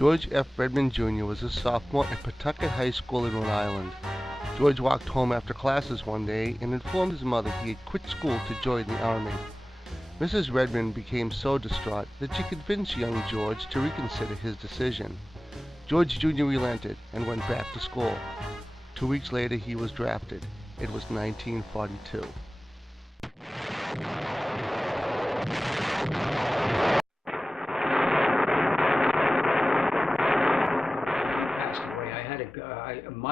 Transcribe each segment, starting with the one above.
George F. Redmond Jr. was a sophomore at Pawtucket High School in Rhode Island. George walked home after classes one day and informed his mother he had quit school to join the Army. Mrs. Redmond became so distraught that she convinced young George to reconsider his decision. George Jr. relented and went back to school. 2 weeks later, he was drafted. It was 1942.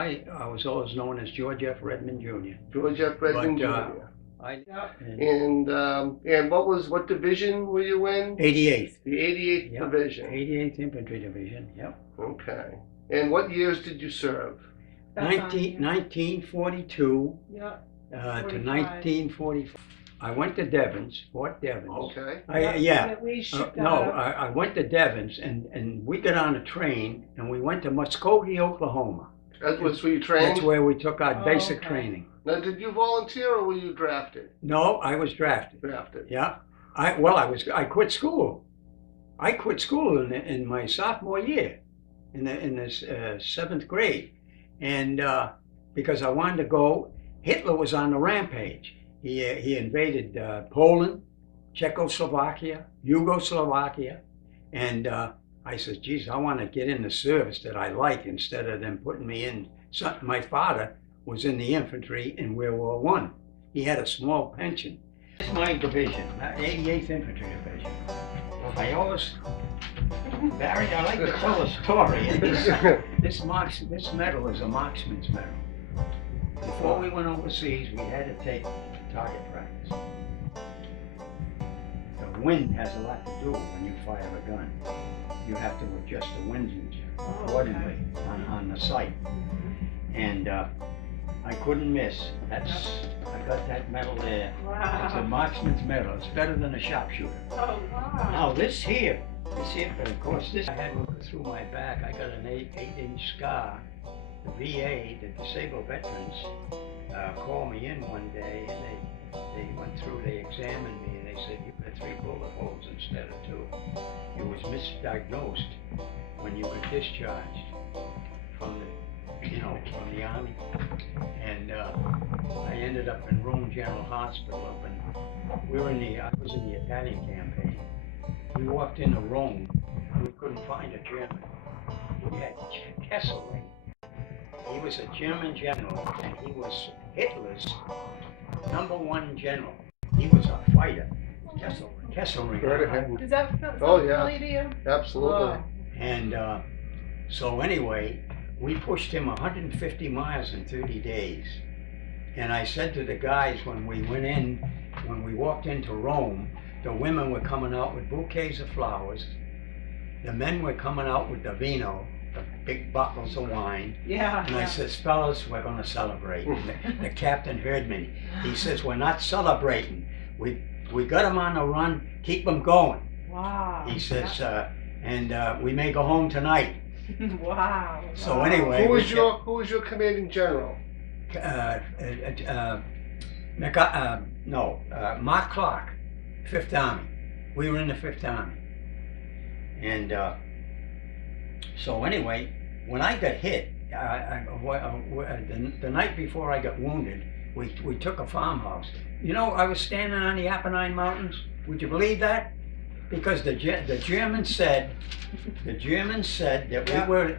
I was always known as George F. Redmond Jr. George F. Redmond Jr. And what division were you in? 88th. The 88th Yep. Division. 88th Infantry Division, yep. Okay. And what years did you serve? 1942 to 1944. I went to Devens, Fort Devens. Okay. I went to Devens and we got on a train and we went to Muskogee, Oklahoma. That's where you trained? That's where we took our basic training. Now, did you volunteer or were you drafted? No, I was drafted. Drafted. Yeah. I quit school. I quit school in my sophomore year, in the 7th grade, and because I wanted to go. Hitler was on the rampage. He invaded Poland, Czechoslovakia, Yugoslovakia, and I said, geez, I want to get in the service that I like instead of them putting me in. My father was in the infantry in World War I. He had a small pension. It's my division, 88th Infantry Division. Barry, I like to tell a story. This medal is a Marksman's medal. Before we went overseas, we had to take target practice. The wind has a lot to do when you fire a gun. You have to adjust the wind accordingly on the sight. And I couldn't miss. I got that medal there. Wow. It's a Marksman's medal. It's better than a sharpshooter. Oh, wow. Now this here, but of course this I had through my back. I got an 8-inch scar. The VA, the disabled veterans, called me in one day and they went through, they examined me and they said, you had 3 bullet holes instead of 2. You was misdiagnosed when you were discharged from the Army. And I ended up in Rome General Hospital I was in the Italian campaign. We walked into Rome, we couldn't find a German. We had Kesselring. He was a German general, and he was Hitler's #1 general. He was a fighter. Kesselring. Does that sound familiar to you? Absolutely. Oh. And so anyway, we pushed him 150 miles in 30 days. And I said to the guys when we walked into Rome, the women were coming out with bouquets of flowers. The men were coming out with the vino, the big bottles of wine. Yeah. And I says, fellas, we're going to celebrate. The captain heard me. He says, we're not celebrating. We got them on the run. Keep them going. Wow. He says, and we may go home tonight. Wow. So anyway, who was your commanding general? Mark Clark, 5th Army. We were in the 5th Army. And so anyway, when I got hit, the night before I got wounded, we took a farmhouse. You know, I was standing on the Apennine Mountains. Would you believe that? Because the Germans said that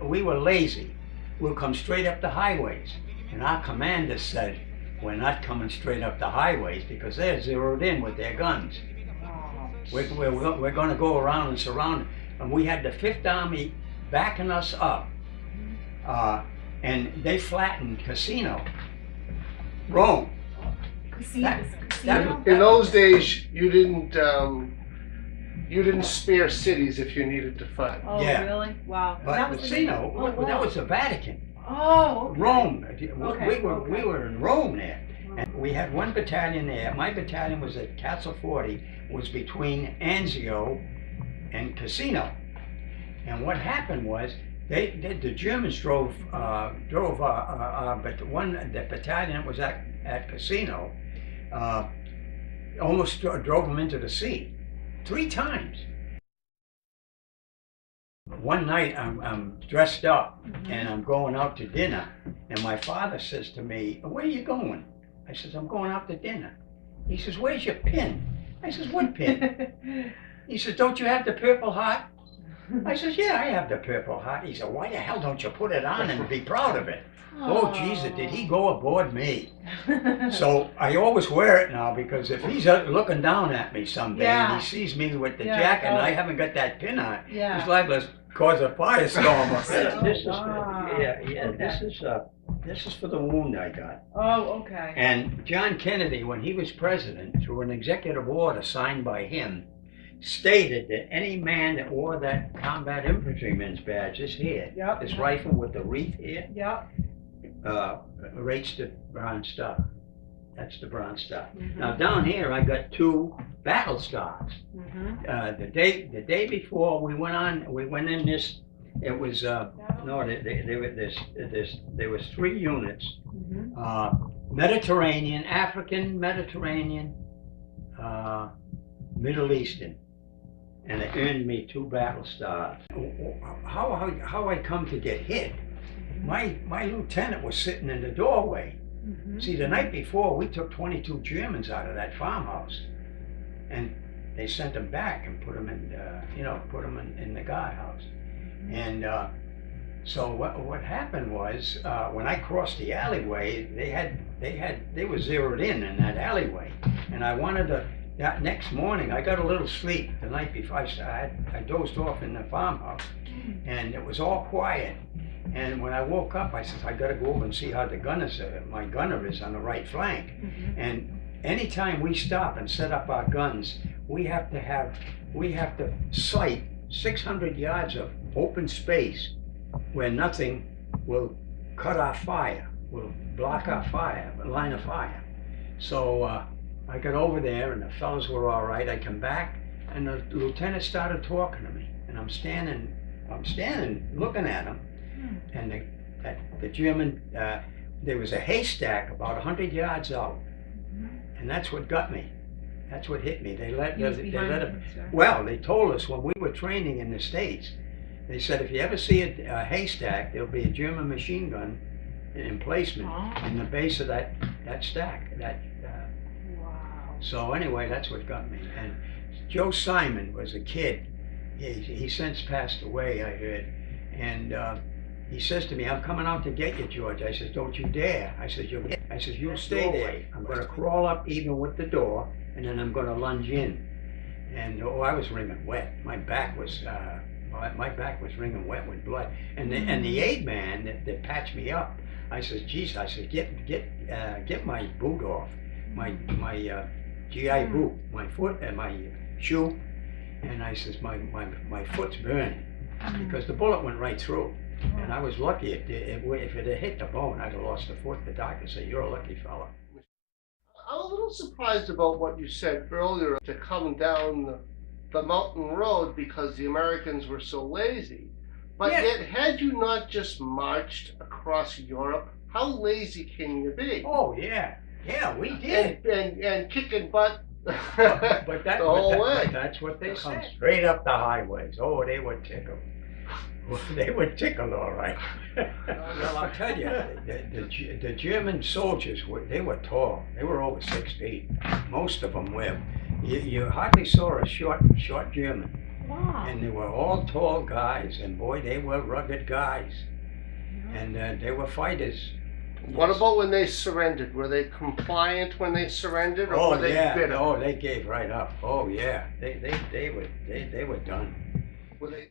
we were lazy. We'll come straight up the highways. And our commanders said, we're not coming straight up the highways because they're zeroed in with their guns. We're going to go around and surround it. And we had the 5th Army backing us up. And they flattened Casino, Rome. In those days, you didn't spare cities if you needed to fight. Oh, yeah. Really? Wow. But Casino, that was the Vatican. Oh, okay. Rome. Okay. We were in Rome there. And we had 1 battalion there. My battalion was at Castle 40, was between Anzio and Casino. And what happened was, the Germans drove but the battalion that was at Casino almost drove them into the sea 3 times. One night I'm dressed up and I'm going out to dinner, and my father says to me, "Where are you going?" I says, "I'm going out to dinner." He says, "Where's your pin?" I says, "What pin?" He says, "Don't you have the Purple Heart?" I says, "Yeah, I have the Purple Heart." He said, "Why the hell don't you put it on and be proud of it?" Oh, Jesus, did he go aboard me? So I always wear it now, because if he's looking down at me someday and he sees me with the jacket and I haven't got that pin on, he's liable to cause a firestorm. This is for the wound I got. Oh, okay. And John Kennedy, when he was president, through an executive order signed by him, stated that any man that wore that combat infantryman's badge, this here, this rifle with the wreath here, rates the Bronze Star. That's the Bronze Star. Now down here I got 2 battle stars. The day before we went in this. It was no, there was 3 units. Mediterranean, African, Mediterranean, Middle Eastern, and it earned me 2 battle stars. How I come to get hit? My lieutenant was sitting in the doorway. See, the night before we took 22 Germans out of that farmhouse, and they sent them back and put them in, in the guardhouse. And so what happened was, when I crossed the alleyway, they were zeroed in that alleyway, and I wanted to. That next morning, I got a little sleep the night before. I dozed off in the farmhouse, and it was all quiet. And when I woke up, I said, I got to go over and see how my gunner is on the right flank. And anytime we stop and set up our guns, we have to sight 600 yards of open space where nothing will cut our fire, will block our fire, line of fire. So I got over there, and the fellows were all right. I come back, and the lieutenant started talking to me, and I'm standing looking at him, and the German, there was a haystack about 100 yards out, and that's what got me. That's what hit me. They let it. Well, they told us when we were training in the States, they said if you ever see a haystack, there'll be a German machine gun emplacement in the base of that stack. So anyway, that's what got me. And Joe Simon was a kid. He since passed away, I heard. And he says to me, "I'm coming out to get you, George." I says, "Don't you dare." I says, "You'll stay there. I'm going to crawl up even with the door, and then I'm going to lunge in." And I was wringing wet. My back was wringing wet with blood. And the aide man that patched me up, I says, "Geez," I said, get my boot off, my GI boot, my foot and my shoe." And I says, my foot's burning because the bullet went right through. And I was lucky. If it had hit the bone, I'd have lost the foot. The doctor said, "You're a lucky fella." I'm a little surprised about what you said earlier to come down the mountain road because the Americans were so lazy. But yet, had you not just marched across Europe, how lazy can you be? Oh, yeah. Yeah, we did. And kicking butt but the whole way. But that's what they said. Straight up the highways. Oh, they were tickled. They were tickled, all right. Well, I'll tell you, the German soldiers they were tall. They were over 6 feet. Most of them were. You hardly saw a short German. Wow. And they were all tall guys, and boy, they were rugged guys. And they were fighters. What about when they surrendered? Were they compliant when they surrendered, or were they bitter? Oh, they gave right up. Oh yeah, they were done. Were they?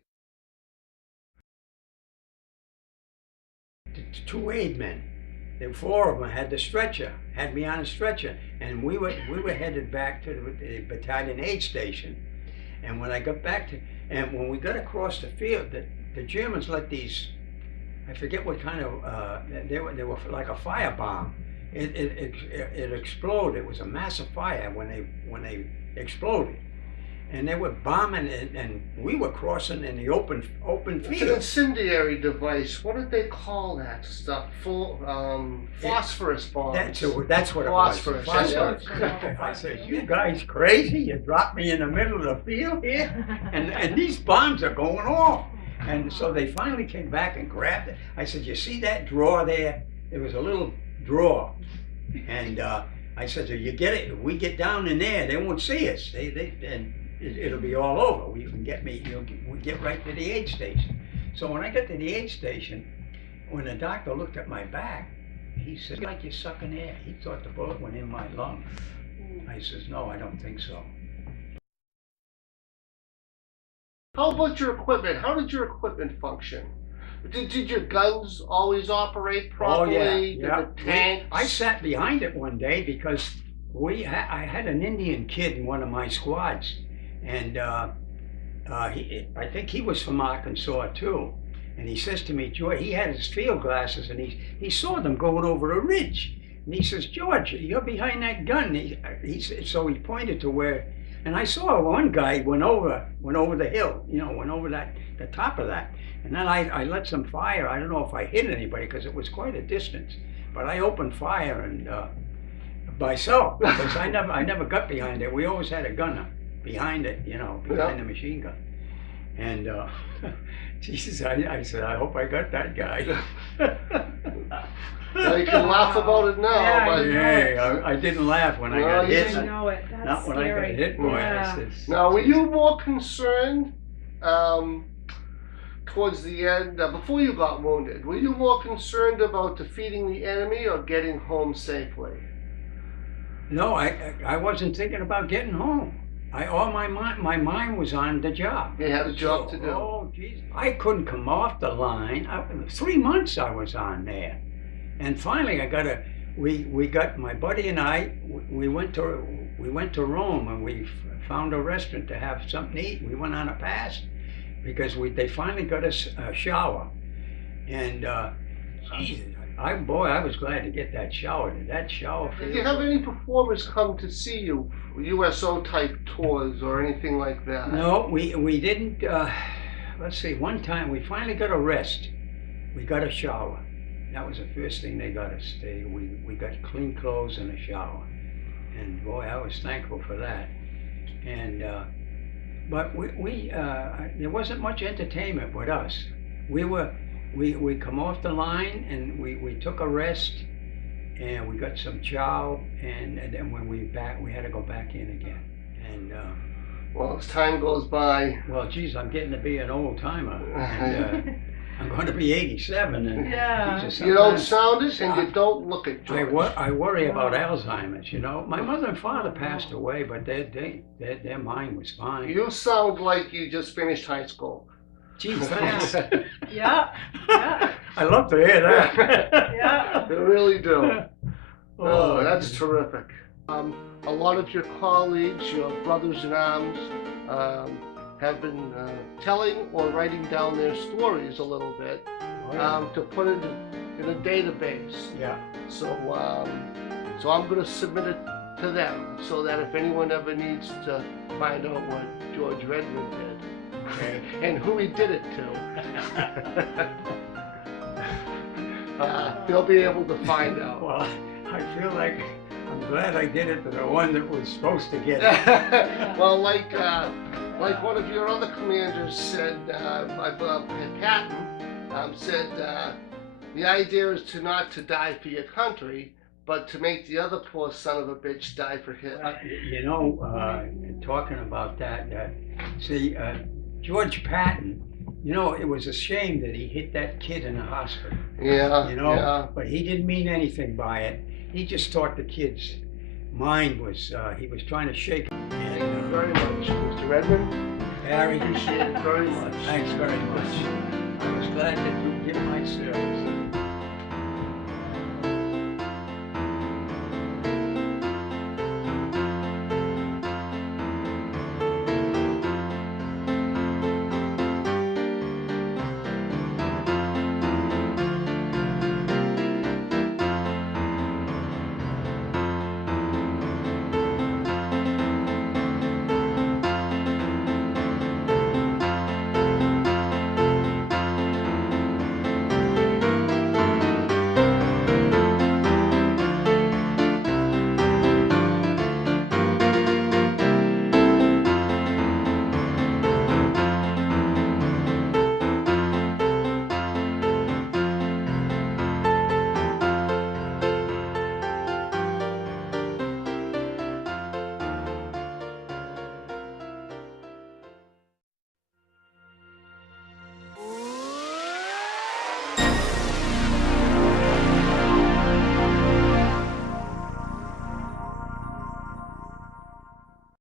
The 2 aide men, the 4 of them had me on a stretcher, and we were headed back to the battalion aid station. And when I got and when we got across the field, the Germans let these, I forget what kind of, they were like a firebomb. It exploded. It was a massive fire when they exploded. And they were bombing, and we were crossing in the open field. It's an incendiary device. What did they call that stuff? Phosphorus bombs. That's what it was. Phosphorus. I said, "You guys crazy? You dropped me in the middle of the field here, and these bombs are going off." And so they finally came back and grabbed it. I said, you see that drawer there? There was a little drawer. And I said, so you get it, if we get down in there, they won't see us. And it'll be all over. You can get me, we get right to the aid station. So when I got to the aid station, when the doctor looked at my back, he said, like you're sucking air. He thought the bullet went in my lung. I says, no, I don't think so. How about your equipment? How did your equipment function? Did your guns always operate properly? Oh, yeah. Did the tanks? I sat behind it one day because I had an Indian kid in one of my squads, and I think he was from Arkansas too. And he says to me, George, he had his field glasses, and he saw them going over a ridge. And he says, George, you're behind that gun. So he pointed to where, and I saw one guy went over the hill, went over the top of that. And then I let some fire. I don't know if I hit anybody because it was quite a distance. But I opened fire and myself, because I never got behind it. We always had a gun behind it, behind the machine gun. And Jesus, I said, I hope I got that guy. Well, you can laugh about it now. Yeah, but Yeah, I didn't laugh when I got hit. I know it. That's Not when scary. I got hit, boy. Yeah. I said, now, were you more concerned towards the end, before you got wounded, were you more concerned about defeating the enemy or getting home safely? No, I wasn't thinking about getting home. All my mind was on the job. You had a job to do. Oh, Jesus. I couldn't come off the line. 3 months I was on there. And finally we got, my buddy and I, we went to Rome, and we found a restaurant to have something to eat. We went on a pass because they finally got us a shower. And Jesus, I was glad to get that shower. That shower. Did you have any performers come to see you, USO type tours or anything like that? No, we didn't. Let's see, one time we finally got a rest. We got a shower. That was the first thing they got us. We got clean clothes and a shower. And boy, I was thankful for that. And but there wasn't much entertainment with us. We come off the line and we took a rest, and we got some chow, and then when we had to go back in again. And well, as time goes by. well, geez, I'm getting to be an old timer, and I'm going to be 87, and Yeah. Jesus, You don't sometimes sound it, and you don't look it, George. I worry about Alzheimer's. My mother and father passed away, but their mind was fine. You sound like you just finished high school. Geez, thanks. Yeah. Yeah. I love to hear that. Yeah. You really do. Oh, that's terrific. A lot of your colleagues, your brothers in arms, have been telling or writing down their stories a little bit to put it in a database. Yeah. So I'm going to submit it to them so that if anyone ever needs to find out what George Redmond did and who he did it to, they'll be able to find out. Well, I feel like I'm glad I did it to the one that was supposed to get it. Well, like one of your other commanders said, Patton said, the idea is not to die for your country, but to make the other poor son of a bitch die for his. Talking about that, George Patton, it was a shame that he hit that kid in the hospital. Yeah, yeah. But he didn't mean anything by it. He just thought the kid's mind was, he was trying to shake it. Thank you very much, Mr. Redmond. Harry, Appreciate it very much. Thanks very much. I was glad that you did my service.